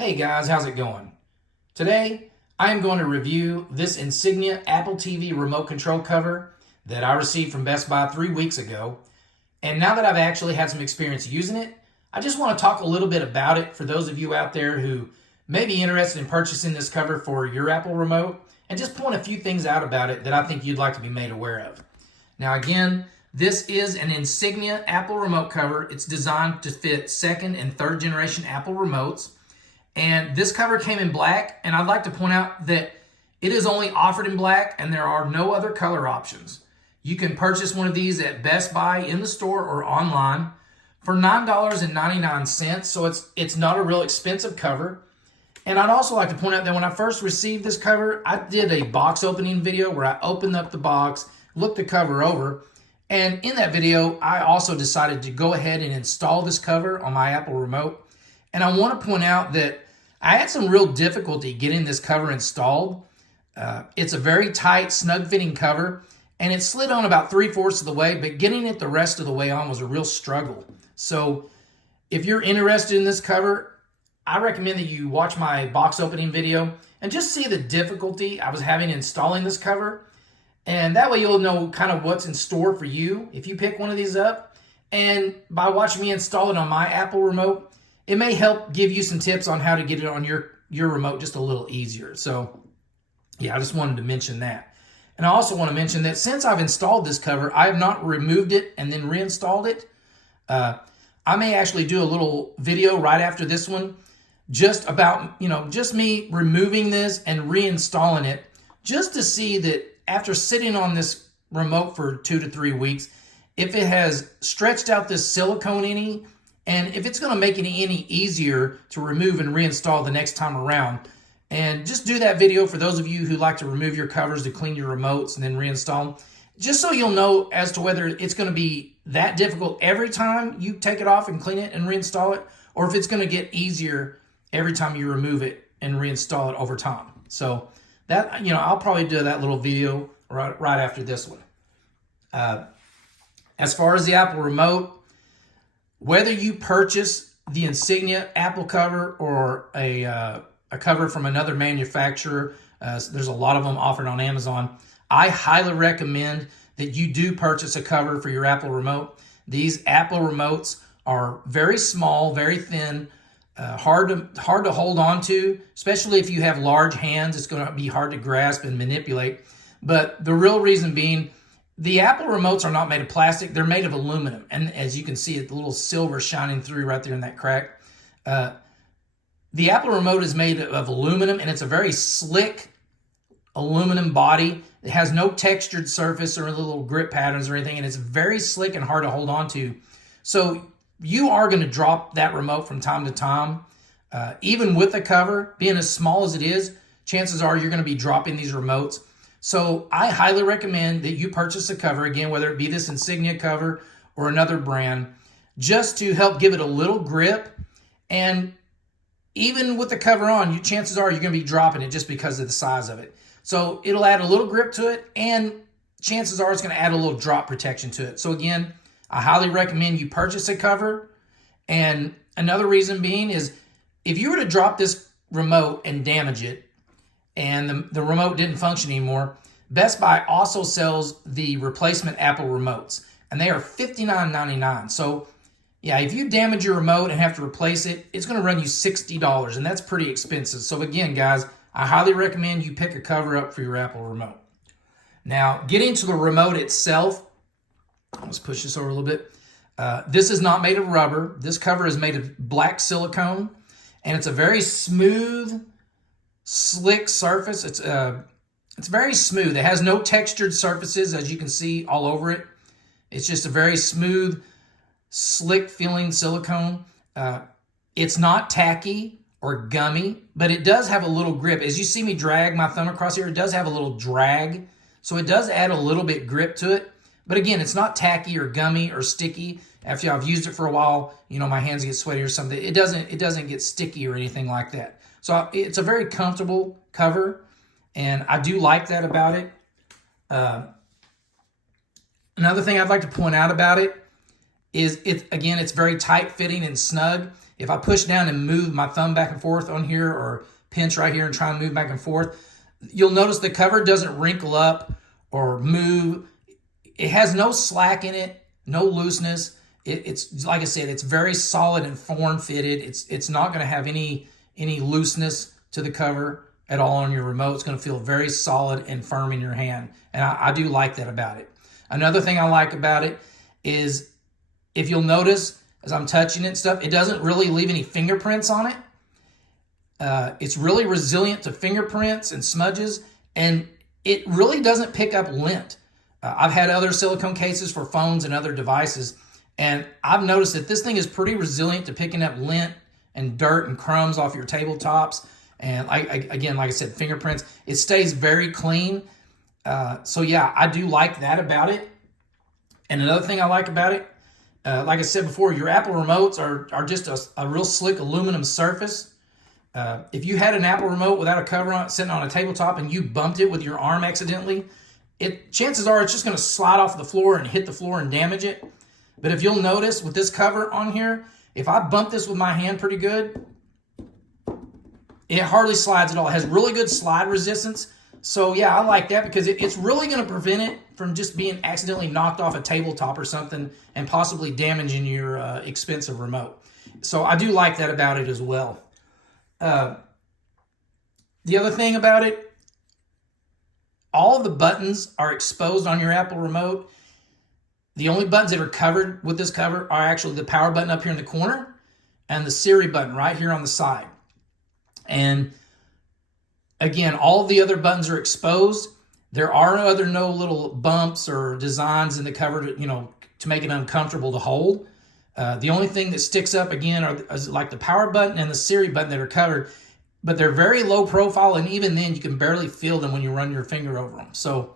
Hey guys, how's it going? Today, I am going to review this Insignia Apple TV remote control cover that I received from Best Buy 3 weeks ago. And now that I've actually had some experience using it, I just want to talk a little bit about it for those of you out there who may be interested in purchasing this cover for your Apple remote, and just point a few things out about it that I think you'd like to be made aware of. Now again, this is an Insignia Apple remote cover. It's designed to fit second and third generation Apple remotes. And this cover came in black, and I'd like to point out that it is only offered in black and there are no other color options. You can purchase one of these at Best Buy in the store or online for $9.99, so it's not a real expensive cover. And I'd also like to point out that when I first received this cover, I did a box opening video where I opened up the box, looked the cover over, and in that video, I also decided to go ahead and install this cover on my Apple remote. And I want to point out that I had some real difficulty getting this cover installed. It's a very tight, snug-fitting cover, and it slid on about 3/4 of the way, but getting it the rest of the way on was a real struggle. So if you're interested in this cover, I recommend that you watch my box opening video and just see the difficulty I was having installing this cover. And that way you'll know kind of what's in store for you if you pick one of these up. And by watching me install it on my Apple remote, it may help give you some tips on how to get it on your remote just a little easier. So yeah, I just wanted to mention that. And I also want to mention that since I've installed this cover, I have not removed it and then reinstalled it. I may actually do a little video right after this one just about, just me removing this and reinstalling it, just to see that after sitting on this remote for 2 to 3 weeks, if it has stretched out this silicone any, and if it's going to make it any easier to remove and reinstall the next time around. And just do that video for those of you who like to remove your covers to clean your remotes and then reinstall them, just so you'll know as to whether it's going to be that difficult every time you take it off and clean it and reinstall it, or if it's going to get easier every time you remove it and reinstall it over time. So that, I'll probably do that little video right after this one. As far as the Apple remote, whether you purchase the Insignia Apple cover or a cover from another manufacturer, there's a lot of them offered on Amazon, I highly recommend that you do purchase a cover for your Apple remote. These Apple remotes are very small, very thin, hard to hold on to, especially if you have large hands. It's going to be hard to grasp and manipulate. But the real reason being, the Apple remotes are not made of plastic. They're made of aluminum. And as you can see, the little silver shining through right there in that crack. The Apple remote is made of aluminum, and it's a very slick aluminum body. It has no textured surface or little grip patterns or anything, and it's very slick and hard to hold on to. So you are going to drop that remote from time to time. Even with the cover, being as small as it is, chances are you're going to be dropping these remotes. So I highly recommend that you purchase a cover, again, whether it be this Insignia cover or another brand, just to help give it a little grip. And even with the cover on, chances are you're going to be dropping it just because of the size of it. So it'll add a little grip to it, and chances are it's going to add a little drop protection to it. So again, I highly recommend you purchase a cover. And another reason being is if you were to drop this remote and damage it, and the remote didn't function anymore, Best Buy also sells the replacement Apple remotes, and they are $59.99. So yeah, if you damage your remote and have to replace it, it's going to run you $60, and that's pretty expensive. So again, guys, I highly recommend you pick a cover up for your Apple remote. Now, getting to the remote itself, let's push this over a little bit. This is not made of rubber. This cover is made of black silicone, and it's a very smooth, slick surface. It's very smooth. It has no textured surfaces, as you can see all over it. It's just a very smooth, slick feeling silicone. It's not tacky or gummy, but it does have a little grip. As you see me drag my thumb across here, it does have a little drag. So it does add a little bit grip to it. But again, it's not tacky or gummy or sticky. After I've used it for a while, my hands get sweaty or something. It doesn't get sticky or anything like that. So it's a very comfortable cover, and I do like that about it. Another thing I'd like to point out about it is it's very tight fitting and snug. If I push down and move my thumb back and forth on here, or pinch right here and try and move back and forth, you'll notice the cover doesn't wrinkle up or move. It has no slack in it, no looseness. It's like I said, it's very solid and form fitted. It's not going to have any looseness to the cover at all on your remote. It's going to feel very solid and firm in your hand, and I do like that about it. Another thing I like about it is, if you'll notice as I'm touching it and stuff, it doesn't really leave any fingerprints on it. It's really resilient to fingerprints and smudges, and it really doesn't pick up lint. I've had other silicone cases for phones and other devices, and I've noticed that this thing is pretty resilient to picking up lint and dirt and crumbs off your tabletops. And again, like I said, fingerprints. It stays very clean. So yeah, I do like that about it. And another thing I like about it, like I said before, your Apple remotes are just a real slick aluminum surface. If you had an Apple remote without a cover on it, sitting on a tabletop, and you bumped it with your arm accidentally, chances are it's just going to slide off the floor and hit the floor and damage it. But if you'll notice with this cover on here, if I bump this with my hand pretty good, it hardly slides at all. It has really good slide resistance. So yeah, I like that, because it's really going to prevent it from just being accidentally knocked off a tabletop or something and possibly damaging your expensive remote. So I do like that about it as well. The other thing about it, all of the buttons are exposed on your Apple remote. The only buttons that are covered with this cover are actually the power button up here in the corner and the Siri button right here on the side. And again, all of the other buttons are exposed. There are no little bumps or designs in the cover to make it uncomfortable to hold. The only thing that sticks up again is like the power button and the Siri button that are covered, but they're very low profile, and even then you can barely feel them when you run your finger over them. So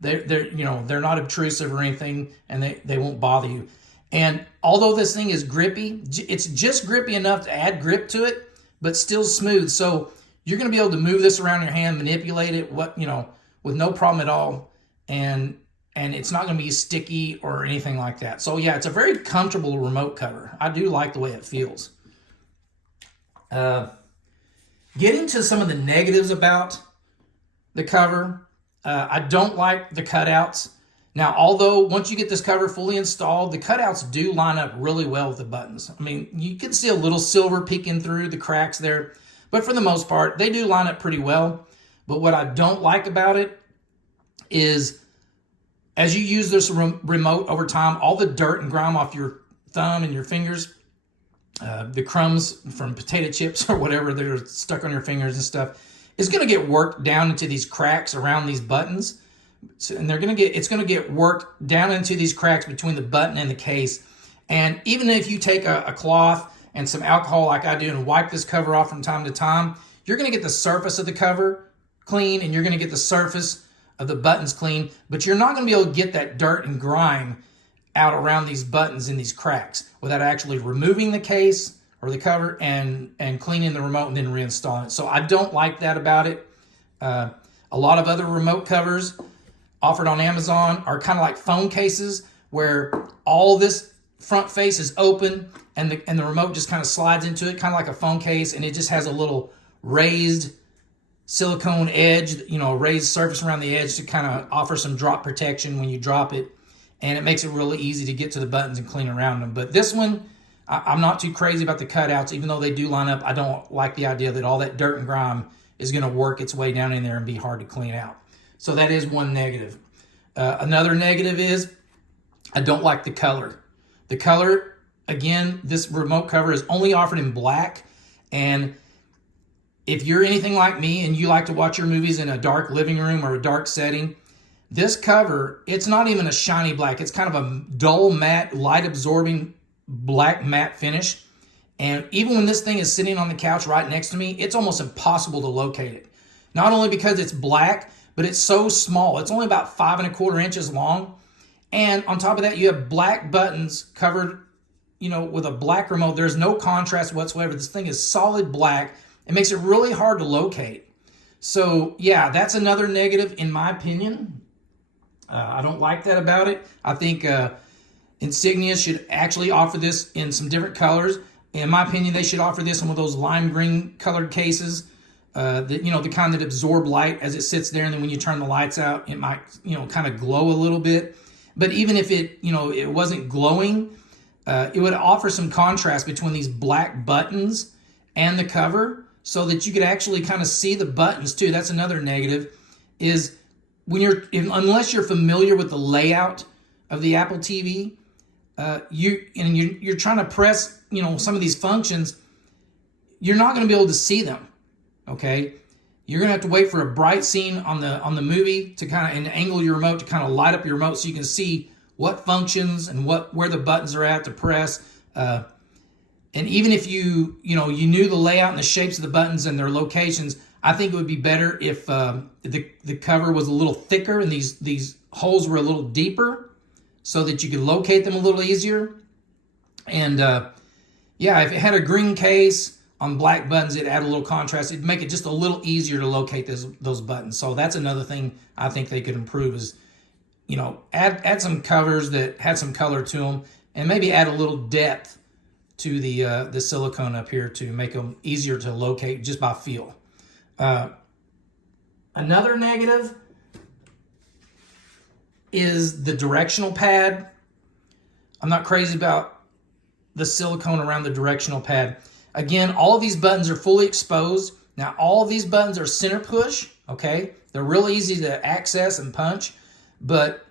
they're not obtrusive or anything, and they won't bother you. And although this thing is grippy, it's just grippy enough to add grip to it, but still smooth. So you're going to be able to move this around your hand, manipulate it, with no problem at all, and it's not going to be sticky or anything like that. So yeah, it's a very comfortable remote cover. I do like the way it feels. Getting to some of the negatives about the cover, I don't like the cutouts. Now, although once you get this cover fully installed, the cutouts do line up really well with the buttons. I mean, you can see a little silver peeking through the cracks there, but for the most part, they do line up pretty well. But what I don't like about it is, as you use this remote over time, all the dirt and grime off your thumb and your fingers, the crumbs from potato chips or whatever that are stuck on your fingers and stuff, is going to get worked down into these cracks around these buttons. And it's going to get worked down into these cracks between the button and the case. And even if you take a cloth and some alcohol like I do and wipe this cover off from time to time, you're going to get the surface of the cover clean, and you're going to get the surface of the buttons clean, but you're not going to be able to get that dirt and grime out around these buttons in these cracks without actually removing the case or the cover and cleaning the remote and then reinstalling it. So I don't like that about it. A lot of other remote covers offered on Amazon are kind of like phone cases, where all this front face is open and the remote just kind of slides into it, kind of like a phone case, and it just has a little raised silicone edge, raised surface around the edge to kind of offer some drop protection when you drop it, and it makes it really easy to get to the buttons and clean around them. But this one, I'm not too crazy about the cutouts. Even though they do line up, I don't like the idea that all that dirt and grime is going to work its way down in there and be hard to clean out. So that is one negative. Another negative is I don't like the color. The color, again, this remote cover is only offered in black, and if you're anything like me and you like to watch your movies in a dark living room or a dark setting, this cover, it's not even a shiny black. It's kind of a dull matte, light-absorbing black matte finish. And even when this thing is sitting on the couch right next to me, it's almost impossible to locate it. Not only because it's black, but it's so small. It's only about 5¼ inches long. And on top of that, you have black buttons covered, with a black remote. There's no contrast whatsoever. This thing is solid black. It makes it really hard to locate. So yeah, that's another negative in my opinion. I don't like that about it. I think Insignia should actually offer this in some different colors. In my opinion, they should offer this in one of those lime green colored cases, the kind that absorb light as it sits there, and then when you turn the lights out, it might, kind of glow a little bit. But even if it wasn't glowing, it would offer some contrast between these black buttons and the cover, so that you could actually kind of see the buttons too. That's another negative, is unless you're familiar with the layout of the Apple TV, you're trying to press some of these functions, you're not going to be able to see them. Okay, you're going to have to wait for a bright scene on the movie to and angle your remote to kind of light up your remote so you can see what functions and where the buttons are at to press. And even if you knew the layout and the shapes of the buttons and their locations, I think it would be better if the cover was a little thicker and these holes were a little deeper, so that you could locate them a little easier. And if it had a green case on black buttons, it'd add a little contrast. It'd make it just a little easier to locate those buttons. So that's another thing I think they could improve is, add some covers that had some color to them, and maybe add a little depth to the silicone up here to make them easier to locate just by feel. Another negative is the directional pad. I'm not crazy about the silicone around the directional pad. Again, all of these buttons are fully exposed. Now, all of these buttons are center push, okay? They're real easy to access and punch. But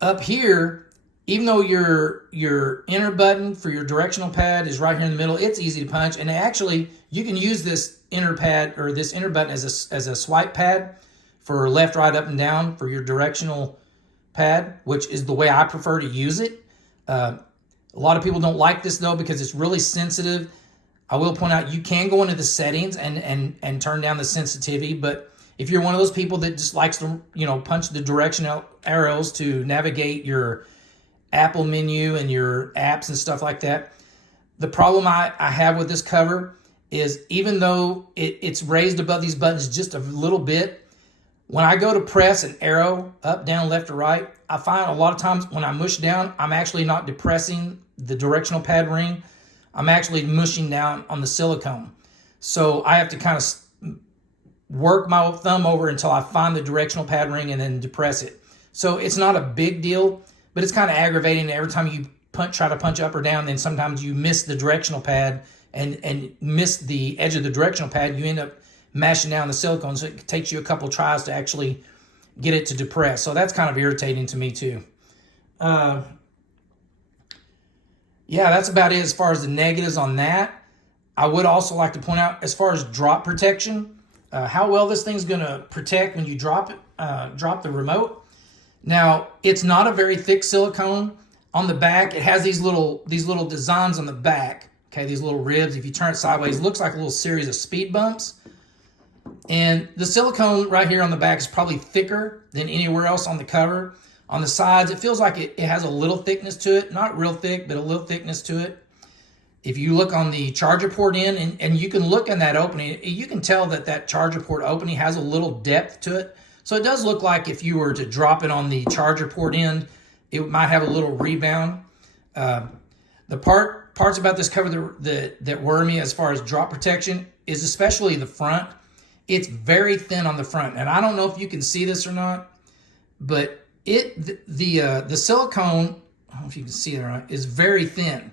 up here, even though your inner button for your directional pad is right here in the middle, it's easy to punch. And actually, you can use this inner pad or this inner button as a swipe pad for left, right, up, and down for your directional pad, which is the way I prefer to use it. A lot of people don't like this though because it's really sensitive. I will point out you can go into the settings and turn down the sensitivity, but if you're one of those people that just likes to punch the directional arrows to navigate your Apple menu and your apps and stuff like that, the problem I have with this cover is even though it's raised above these buttons just a little bit, when I go to press an arrow up, down, left, or right, I find a lot of times when I mush down, I'm actually not depressing the directional pad ring. I'm actually mushing down on the silicone. So I have to kind of work my thumb over until I find the directional pad ring and then depress it. So it's not a big deal, but it's kind of aggravating. Every time you try to punch up or down, then sometimes you miss the directional pad and miss the edge of the directional pad. You end up mashing down the silicone, so it takes you a couple tries to actually get it to depress. So that's kind of irritating to me too. That's about it as far as the negatives on that. I would also like to point out, as far as drop protection, how well this thing's going to protect when you drop the remote. Now, it's not a very thick silicone. On the back, it has these little designs on the back. Okay, these little ribs. If you turn it sideways, it looks like a little series of speed bumps. And the silicone right here on the back is probably thicker than anywhere else on the cover. On the sides, it feels like it has a little thickness to it. Not real thick, but a little thickness to it. If you look on the charger port end, and you can look in that opening, you can tell that charger port opening has a little depth to it. So it does look like if you were to drop it on the charger port end, it might have a little rebound. The parts about this cover that worry me as far as drop protection is especially the front. It's very thin on the front, and I don't know if you can see this or not, but the silicone, I don't know if you can see it or not, is very thin,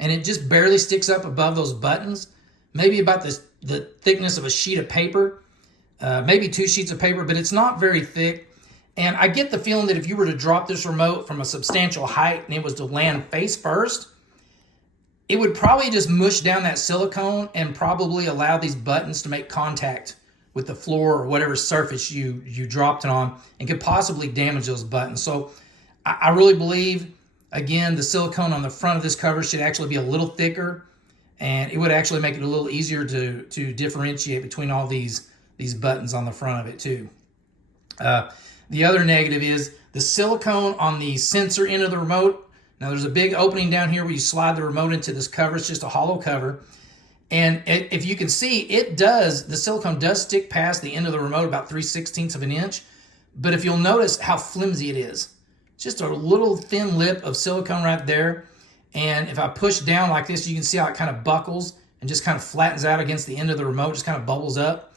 and it just barely sticks up above those buttons, maybe about the thickness of a sheet of paper, maybe 2 sheets of paper, but it's not very thick. And I get the feeling that if you were to drop this remote from a substantial height and it was to land face first, it would probably just mush down that silicone and probably allow these buttons to make contact with the floor or whatever surface you dropped it on, and could possibly damage those buttons. So I really believe, again, the silicone on the front of this cover should actually be a little thicker, and it would actually make it a little easier to differentiate between all these buttons on the front of it too. The other negative is the silicone on the sensor end of the remote. Now there's a big opening down here where you slide the remote into this cover. It's just a hollow cover. And if you can see, the silicone does stick past the end of the remote about 3/16 of an inch. But if you'll notice how flimsy it is, just a little thin lip of silicone right there. And if I push down like this, you can see how it kind of buckles and just kind of flattens out against the end of the remote, just kind of bubbles up.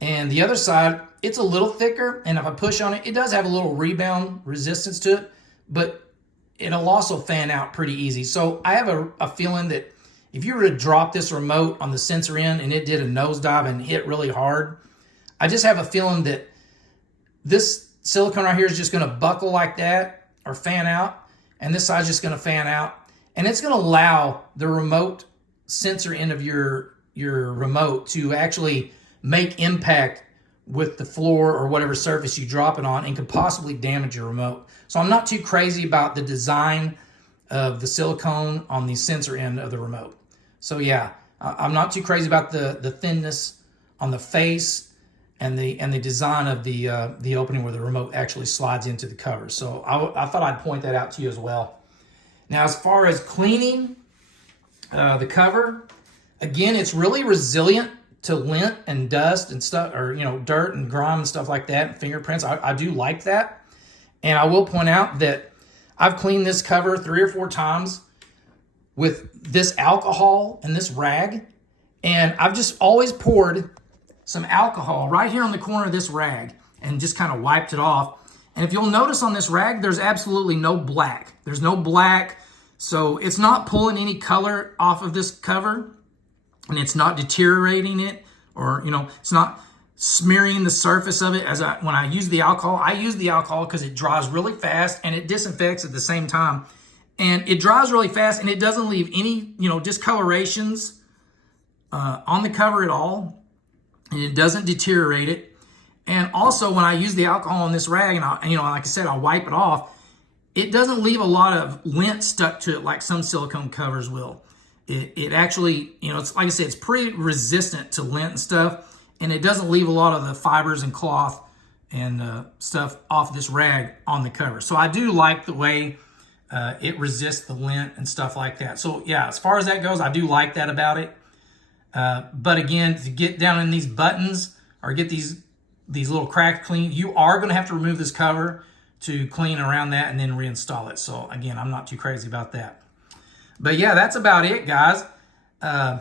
And the other side, it's a little thicker, and if I push on it, it does have a little rebound resistance to it, but it'll also fan out pretty easy. So I have a feeling that if you were to drop this remote on the sensor end and it did a nosedive and hit really hard, I just have a feeling that this silicone right here is just going to buckle like that or fan out, and this side's just going to fan out, and it's going to allow the remote sensor end of your remote to actually make impact with the floor or whatever surface you drop it on, and could possibly damage your remote. So I'm not too crazy about the design of the silicone on the sensor end of the remote. So yeah, I'm not too crazy about the thinness on the face and the design of the opening where the remote actually slides into the cover. So I thought I'd point that out to you as well. Now, as far as cleaning the cover, again, it's really resilient to lint and dust and stuff, or dirt and grime and stuff like that, and fingerprints. I do like that. And I will point out that I've cleaned this cover 3 or 4 times with this alcohol and this rag, and I've just always poured some alcohol right here on the corner of this rag and just kind of wiped it off. And if you'll notice on this rag, there's absolutely no black. There's no black, so it's not pulling any color off of this cover, and it's not deteriorating it, or it's not smearing the surface of it. When I use the alcohol because it dries really fast and it disinfects at the same time. And it dries really fast, and it doesn't leave any discolorations on the cover at all, and it doesn't deteriorate it. And also, when I use the alcohol on this rag, and like I said, I'll wipe it off, it doesn't leave a lot of lint stuck to it like some silicone covers will. It actually, it's like I said, it's pretty resistant to lint and stuff, and it doesn't leave a lot of the fibers and cloth and stuff off this rag on the cover. So I do like the way it resists the lint and stuff like that. So yeah, as far as that goes, I do like that about it. But again, to get down in these buttons or get these little cracks clean, you are going to have to remove this cover to clean around that and then reinstall it. So again, I'm not too crazy about that. But yeah, that's about it, guys. And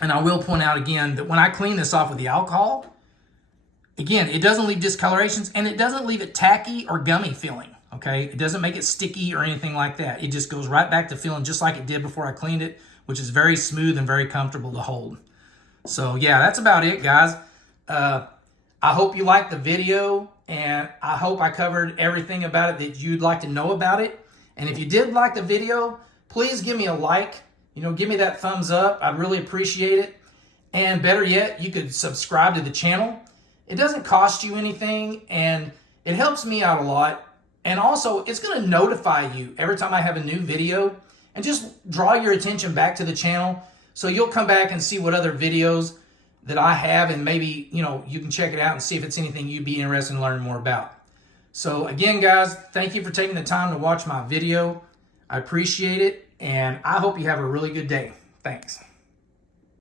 I will point out again that when I clean this off with the alcohol, again, it doesn't leave discolorations, and it doesn't leave it tacky or gummy feeling, okay? It doesn't make it sticky or anything like that. It just goes right back to feeling just like it did before I cleaned it, which is very smooth and very comfortable to hold. So yeah, that's about it, guys. I hope you liked the video, and I hope I covered everything about it that you'd like to know about it. And if you did like the video, please give me a like. Give me that thumbs up. I'd really appreciate it. And better yet, you could subscribe to the channel. It doesn't cost you anything, and it helps me out a lot. And also, it's going to notify you every time I have a new video, and just draw your attention back to the channel, so you'll come back and see what other videos that I have, and maybe you can check it out and see if it's anything you'd be interested in learning more about. So again, guys, thank you for taking the time to watch my video. I appreciate it, and I hope you have a really good day. Thanks.